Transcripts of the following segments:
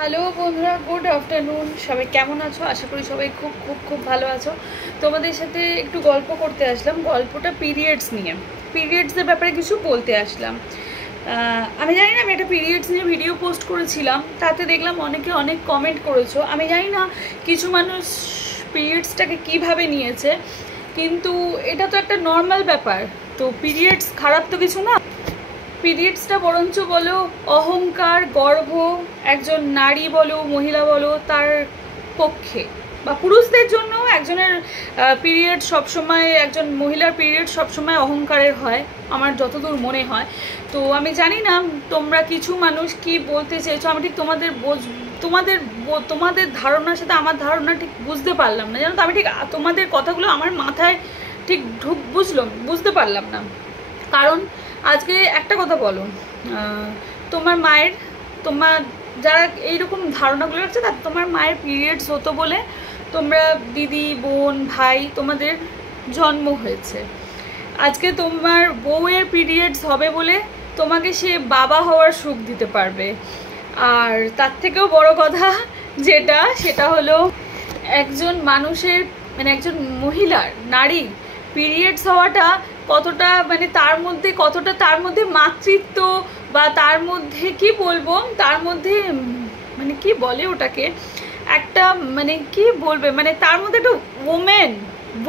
Hello বন্ধুরা, good afternoon. সবাই কেমন আছো? আশা করি সবাই খুব খুব খুব ভালো আছো। তোমাদের সাথে একটু গল্প করতে আসলাম। গল্পটা পিরিয়ডস নিয়ে, পিরিয়ডসের ব্যাপারে কিছু বলতে আসলাম। আমি জানি না, আমি একটা পিরিয়ডস নিয়ে ভিডিও পোস্ট করেছিলাম, তাতে দেখলাম অনেকে অনেক কমেন্ট করেছো। আমি জানি না কিছু মানুষ পিরিয়ডসটাকে কিভাবে নিয়েছে, কিন্তু এটা তো একটা নর্মাল ব্যাপার। তো পিরিয়ডস খারাপ তো কিছু না। পিরিয়ডসটা বরঞ্চ বলো অহংকার, গর্ব, একজন নারী বলো মহিলা বলো তার পক্ষে, বা পুরুষদের জন্য একজনের পিরিয়ড সবসময়, একজন মহিলার পিরিয়ড সবসময় অহংকারের হয় আমার যতদূর মনে হয়। তো আমি জানি না তোমরা কিছু মানুষ কি বলতে চেয়েছো, আমি ঠিক তোমাদের ধারণার সাথে আমার ধারণা ঠিক বুঝতে পারলাম না। জানো তো, আমি ঠিক তোমাদের কথাগুলো আমার মাথায় ঠিক বুঝতে পারলাম না। কারণ আজকে একটা কথা বলো, তোমার মায়ের, তোমার যারা এইরকম ধারণাগুলো রাখছে, তার তোমার মায়ের পিরিয়ডস হতো বলে তোমরা দিদি, বোন, ভাই, তোমাদের জন্ম হয়েছে। আজকে তোমার বউয়ের পিরিয়ডস হবে বলে তোমাকে সে বাবা হওয়ার সুখ দিতে পারবে। আর তার থেকেও বড় কথা সেটা হলো একজন মানুষের, মানে একজন মহিলার, নারীর পিরিয়ডস হওয়াটা কতটা, মানে তার মধ্যে মাতৃত্ব, বা তার মধ্যে কি বলবো, তার মধ্যে মানে কি বলে ওটাকে, একটা মানে কি বলবে, মানে তার মধ্যে একটা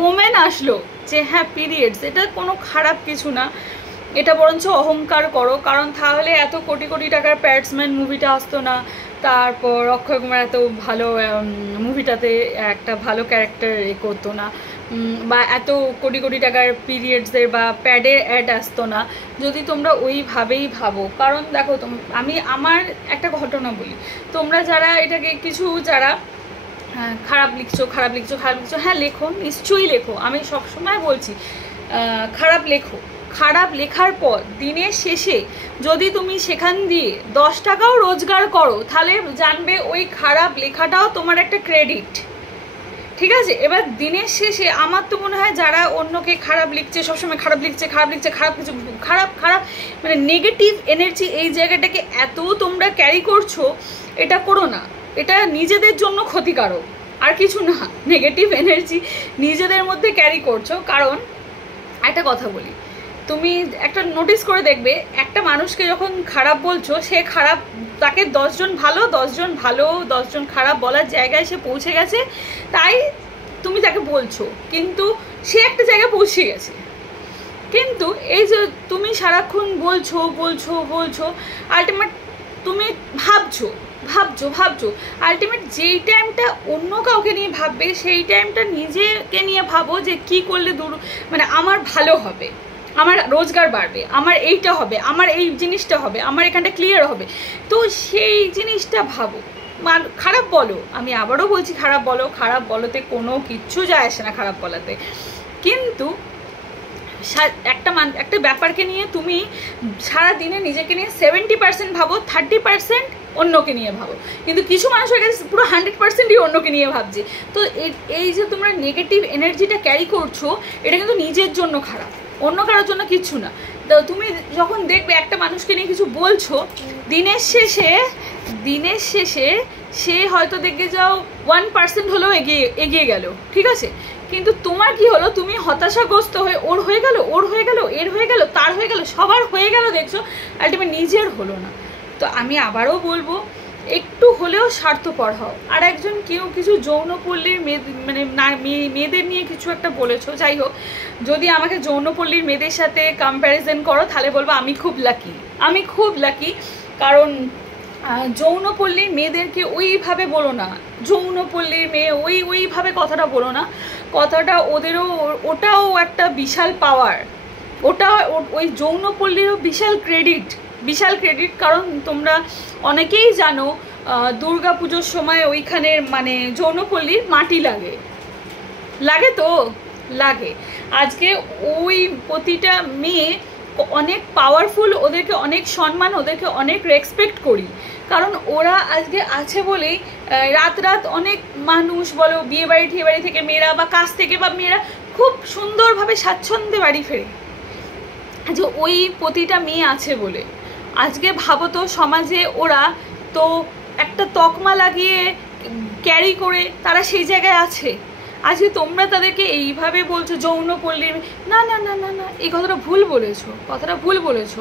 ওমেন আসলো যে হ্যাঁ পিরিয়ডস, এটা কোনো খারাপ কিছু না। এটা বরঞ্চ অহংকার করো, কারণ তাহলে এত কোটি কোটি টাকার প্যাটসম্যান মুভিটা আসতো না। তারপর অক্ষয় কুমার এত ভালো মুভিটাতে একটা ভালো ক্যারেক্টার করতো না, বা এত কোটি কোটি টাকার পিরিয়ডসের বা প্যাডের অ্যাড আসতো না, যদি তোমরা ওইভাবেই ভাবো। কারণ দেখো, আমি আমার একটা ঘটনা বলি, তোমরা যারা এটাকে কিছু যারা খারাপ লিখছো, হ্যাঁ লেখো, নিশ্চয়ই লেখো। আমি সবসময় বলছি খারাপ লেখো। খারাপ লেখার পর দিনের শেষে যদি তুমি সেখান দিয়ে 10 টাকাও রোজগার করো, তাহলে জানবে ওই খারাপ লেখাটাও তোমার একটা ক্রেডিট। ঠিক আছে? এবার দিনের শেষে আমার তো মনে হয় যারা অন্যকে খারাপ লিখছে, সবসময় খারাপ কিছু খারাপ মানে নেগেটিভ এনার্জি, এই জায়গাটাকে এত তোমরা ক্যারি করছো, এটা করো না। এটা নিজেদের জন্য ক্ষতিকারক, আর কিছু না। নেগেটিভ এনার্জি নিজেদের মধ্যে ক্যারি করছো। কারণ একটা কথা বলি, তুমি একটা নোটিস করে দেখবে, একটা মানুষকে যখন খারাপ বলছো, সে খারাপ, তাকে 10 জন ভালো 10 জন খারাপ বলার জায়গায় সে পৌঁছে গেছে, তাই তুমি তাকে বলছো, কিন্তু সে একটা জায়গায় পৌঁছে গেছে। কিন্তু এই যে তুমি সারাক্ষণ বলছো আলটিমেট তুমি ভাবছো আলটিমেট যেই টাইমটা অন্য কাউকে নিয়ে ভাববে, সেই টাইমটা নিজেকে নিয়ে ভাবো যে কি করলে মানে আমার ভালো হবে, আমার রোজগার বাড়বে, আমার এইটা হবে, আমার এই জিনিসটা হবে, আমার এখানটা ক্লিয়ার হবে। তো সেই জিনিসটা ভাবো। খারাপ বলো, আমি আবারও বলছি খারাপ বলোতে কোনো কিচ্ছু যায় আসে না, খারাপ বলাতে। কিন্তু একটা ব্যাপারকে নিয়ে তুমি সারাদিনে নিজেকে নিয়ে 70% ভাবো, 30% অন্যকে নিয়ে ভাবো। কিন্তু কিছু মানুষের কাছে পুরো 100%ই অন্যকে নিয়ে ভাবছে। তো এই যে তোমরা নেগেটিভ এনার্জিটা ক্যারি করছো, এটা কিন্তু নিজের জন্য খারাপ, অন্য কারোর জন্য কিচ্ছু না। তো তুমি যখন দেখবে একটা মানুষকে নিয়ে কিছু বলছো, দিনের শেষে সে হয়তো দেখে যাও 1% হলেও এগিয়ে গেল, ঠিক আছে? কিন্তু তোমার কি হলো, তুমি হতাশাগ্রস্ত হয়ে ওর হয়ে গেল, এর হয়ে গেল, তার হয়ে গেল, সবার হয়ে গেল, দেখছো আলটিমেট নিজের হলো না। তো আমি আবারও বলবো, একটু হলেও স্বার্থপর হও। আর একজন কেউ কিছু যৌনপল্লীর মেয়েদের নিয়ে কিছু একটা বলেছো, যাই হোক, যদি আমাকে যৌনপল্লীর মেয়েদের সাথে কম্প্যারিজন করো, তাহলে বলবো আমি খুব লাকি। কারণ যৌনপল্লীর মেয়েদেরকে ওইভাবে বলো না, যৌনপল্লীর মেয়ে ওইভাবে কথাটা বলো না। কথাটা ওটাও একটা বিশাল পাওয়ার, ওই যৌনপল্লীরও বিশাল ক্রেডিট। কারণ তোমরা অনেকেই জানো, দুর্গা পুজোর সময় ওইখানে মানে যৌনপল্লীর মাটি লাগে। আজকে ওই প্রতিটা মেয়ে অনেক পাওয়ারফুল, ওদেরকে অনেক সম্মান, ওদেরকে অনেক রেসপেক্ট করি। কারণ ওরা আজকে আছে বলেই রাত অনেক মানুষ বলো, বিয়ে বাড়ি থেকে মেয়েরা, বা কাজ থেকে বা মেয়েরা খুব সুন্দরভাবে স্বাচ্ছন্দ্যে বাড়ি ফেরে, যে ওই প্রতিটা মেয়ে আছে বলে। আজকে ভাবো তো, সমাজে ওরা তো একটা তকমা লাগিয়ে ক্যারি করে তারা সেই জায়গায় আছে। আজকে তোমরা তাদেরকে এইভাবে বলছো যৌনপল্লীর, না না না না না, এই কথাটা ভুল বলেছো, কথাটা ভুল বলেছো।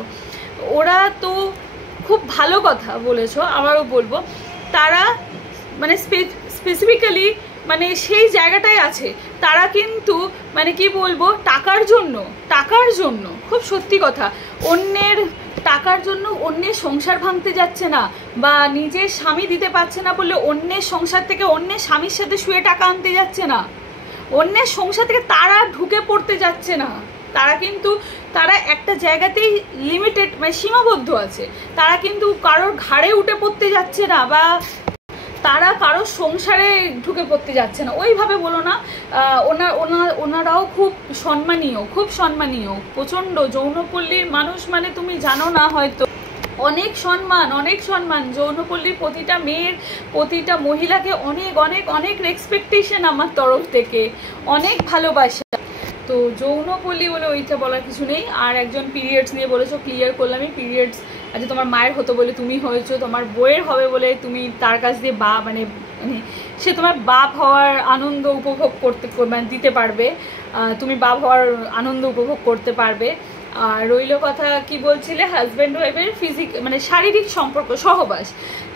ওরা তো খুব ভালো কথা বলেছো, আবারও বলবো, তারা মানে স্পেসিফিক্যালি মানে সেই জায়গাটায় আছে। তারা কিন্তু মানে কি বলবো, টাকার জন্য খুব সত্যি কথা, অন্যের টাকার জন্য অন্যের সংসার ভাঙতে যাচ্ছে না, বা নিজের স্বামী দিতে পারছে না বললে অন্যের সংসার থেকে অন্যের স্বামীর সাথে শুয়ে টাকা আনতে যাচ্ছে না, অন্যের সংসার থেকে তারা ঢুকে পড়তে যাচ্ছে না। তারা কিন্তু তারা একটা জায়গাতেই লিমিটেড মানে সীমাবদ্ধ আছে। তারা কিন্তু কারোর ঘাড়ে উঠে পড়তে যাচ্ছে না, বা তারা কারো সংসারে ঢুকে পড়তে যাচ্ছে না, ওইভাবে বলো না। ওনারাও খুব সম্মানীয় প্রচণ্ড। যৌনপল্লীর মানুষ মানে তুমি জানো না হয়তো, অনেক সম্মান। যৌনপল্লীর প্রতিটা মেয়ের, প্রতিটা মহিলাকে অনেক অনেক অনেক রেসপেকটেশন আমার তরফ থেকে, অনেক ভালোবাসা। তো যৌনপল্লী বলে ওইটা বলার কিছু নেই। আর একজন পিরিয়ডস নিয়ে বলেছো, ক্লিয়ার করলামই। পিরিয়ডস আচ্ছা তোমার মায়ের হতো বলে তুমি হয়েছো, তোমার বইয়ের হবে বলে তুমি তার কাছ দিয়ে মানে সে তোমার বাপ হওয়ার আনন্দ উপভোগ মানে দিতে পারবে, তুমি বাপ হওয়ার আনন্দ উপভোগ করতে পারবে। আর রইল কথা কি বলছিলে, হাজব্যান্ড ওয়াইফের মানে শারীরিক সম্পর্ক, সহবাস,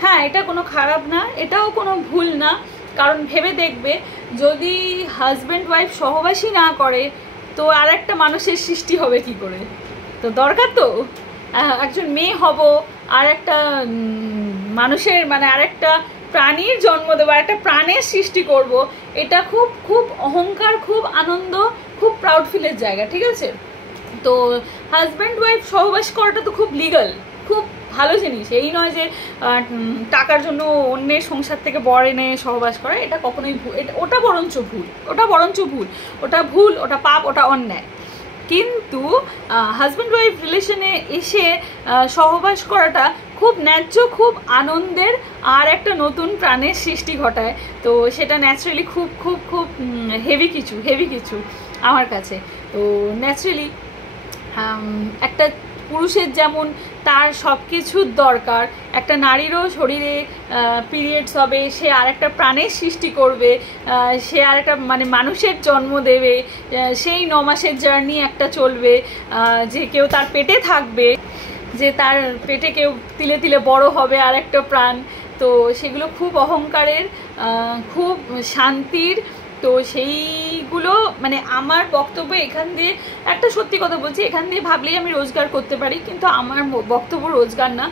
হ্যাঁ এটা কোনো খারাপ না, এটাও কোনো ভুল না। কারণ ভেবে দেখবে, যদি হাজব্যান্ড ওয়াইফ সহবাসই না করে তো আর একটা মানুষের সৃষ্টি হবে কি করে? তো দরকার তো একজন মেয়ে হব, আর একটা মানুষের মানে আরেকটা প্রাণীর জন্ম দেবো, একটা প্রাণের সৃষ্টি করব, এটা খুব খুব অহংকার, খুব আনন্দ, খুব প্রাউড ফিলের জায়গা, ঠিক আছে? তো হাজব্যান্ড ওয়াইফ সহবাস করাটা তো খুব লিগাল, খুব ভালো জিনিস। এই নয় যে টাকার জন্য অন্যের সংসার থেকে বর এনে সহবাস করা, এটা কখনোই ভুল, ওটা বরঞ্চ ভুল, ওটা পাপ, ওটা অন্যায়। কিন্তু হাজব্যান্ড ওয়াইফ রিলেশনে এসে সহবাস করাটা খুব ন্যায্য, খুব আনন্দের, আর একটা নতুন প্রাণের সৃষ্টি ঘটায়। তো সেটা ন্যাচারালি খুব খুব খুব হেভি কিছু আমার কাছে। তো ন্যাচারালি একটা পুরুষের যেমন তার সব কিছুর দরকার, একটা নারীরও শরীরে পিরিয়ডস হবে, সে আর একটা প্রাণের সৃষ্টি করবে, সে আর একটা মানে মানুষের জন্ম দেবে, সেই 9 মাসের জার্নি একটা চলবে, যে কেউ তার পেটে থাকবে, যে তার পেটে কেউ তিলে তিলে বড় হবে আর একটা প্রাণ। তো সেগুলো খুব অহংকারের, খুব শান্তির। তো সেইগুলো মানে আমার বক্তব্য এখান দিয়ে, একটা সত্যি কথা বলছি, এখান দিয়ে ভাবলেই আমি রোজগার করতে পারি, কিন্তু আমার বক্তব্য রোজগার না।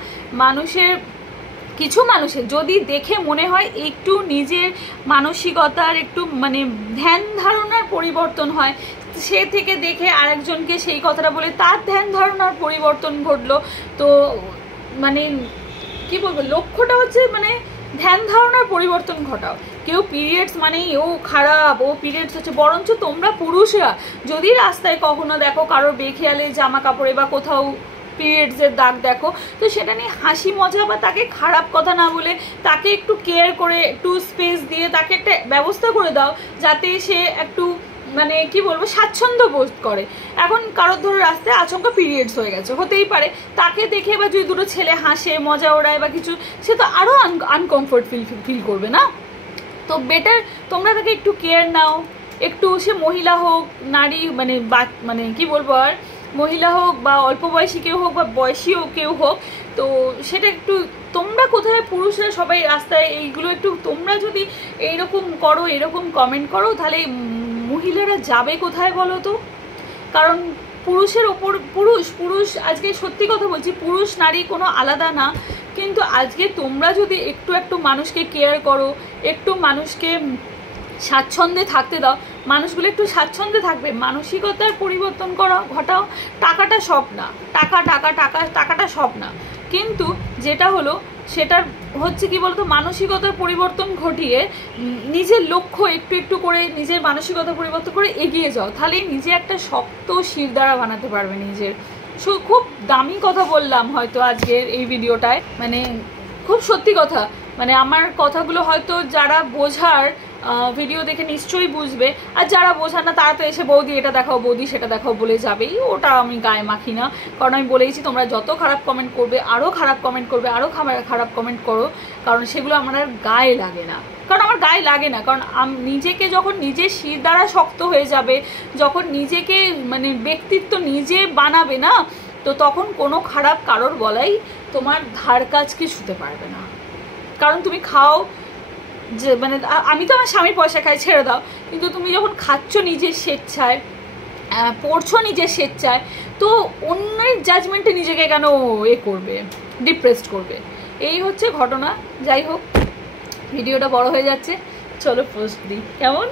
কিছু মানুষের যদি দেখে মনে হয় একটু নিজের মানসিকতার একটু মানে ধ্যান ধারণার পরিবর্তন হয়, সে থেকে দেখে আরেকজনকে সেই কথাটা বলে তার ধ্যান ধারণার পরিবর্তন ঘটলো, তো মানে কি বলবো, লক্ষ্যটা হচ্ছে মানে ধ্যান ধারণার পরিবর্তন ঘটাও। কেউ পিরিয়ডস মানেই ও খারাপ, ও পিরিয়ডস হচ্ছে, বরঞ্চ তোমরা পুরুষরা যদি রাস্তায় কখনো দেখো কারোর বেখেয়ালে জামা কাপড়ে বা কোথাও পিরিয়ডসের দাগ দেখো, তো সেটা নিয়ে হাসি মজা বা তাকে খারাপ কথা না বলে তাকে একটু কেয়ার করে, একটু স্পেস দিয়ে তাকে একটা ব্যবস্থা করে দাও, যাতে সে একটু মানে কি বলবো স্বাচ্ছন্দ্য বোধ করে। এখন কারোর ধরো রাস্তায় আচমকা পিরিয়ডস হয়ে গেছে, হতেই পারে, তাকে দেখে বা যদি দুটো ছেলে হাসে মজা ওড়ায় বা কিছু, সে তো আরও আনকমফোর্ট ফিল করবে না? তো বেটার তোমরা তাকে একটু কেয়ার নাও, একটু, সে মহিলা হোক নারী মানে কি বলবো, আর মহিলা হোক বা অল্প বয়সী কেউ হোক বা বয়সীও কেউ হোক, তো সেটা একটু তোমরা কোথায় পুরুষরা সবাই রাস্তায় এইগুলো একটু তোমরা যদি এইরকম করো, এরকম কমেন্ট করো, তাহলে মহিলারা যাবে কোথায় বলো তো? কারণ পুরুষের ওপর পুরুষ আজকে সত্যি কথা বলছি, পুরুষ নারী কোনো আলাদা না, কিন্তু আজকে তোমরা যদি একটু মানুষকে কেয়ার করো, একটু মানুষকে স্বাচ্ছন্দ্যে থাকতে দাও, মানুষগুলো একটু স্বাচ্ছন্দ্যে থাকবে, মানসিকতার পরিবর্তন ঘটাও। টাকাটা সব না, টাকাটা সব না, কিন্তু যেটা হলো সেটা হচ্ছে কি বলতো, মানসিকতার পরিবর্তন ঘটিয়ে নিজের লক্ষ্য একটু করে নিজের মানসিকতা পরিবর্তন করে এগিয়ে যাও, তাহলেই নিজে একটা শক্ত শিরদাঁড়া বানাতে পারবে নিজের। খুব দামি কথা বললাম হয়তো আজকের এই ভিডিওটায়, মানে খুব সত্যি কথা, মানে আমার কথাগুলো হয়তো যারা বোঝার ভিডিও দেখে নিশ্চয়ই বুঝবে। আর যারা বোঝান না তারা তো এসে বৌদি এটা দেখাও, বৌদি সেটা দেখাও বলে যাবেই, ওটা আমি গায়ে মাখি না। কারণ আমি বলেইছি তোমরা যত খারাপ কমেন্ট করবে, আরও খারাপ কমেন্ট করবে, আরও খারাপ কমেন্ট করো, কারণ সেগুলো আমার আর গায়ে লাগে না। কারণ আমার গায়ে লাগে না, কারণ নিজেকে যখন নিজের শির দ্বারা শক্ত হয়ে যাবে, যখন নিজেকে মানে ব্যক্তিত্ব নিজে বানাবে না, তো তখন কোনো খারাপ কারোর বলাই তোমার ধার কাজকে ছুতে পারবে না। কারণ তুমি খাও যে মানে আমি তো আমার স্বামীর পয়সা খাই, ছেড়ে দাও, কিন্তু তুমি যখন খাচ্ছ নিজের স্বেচ্ছায়, পড়ছো নিজের স্বেচ্ছায়, তো অন্যের জাজমেন্টে নিজেকে কেন করবে, ডিপ্রেসড করবে। এই হচ্ছে ঘটনা। যাই হোক, ভিডিওটা বড় হয়ে যাচ্ছে, চলো পোস্ট দিই কেমন।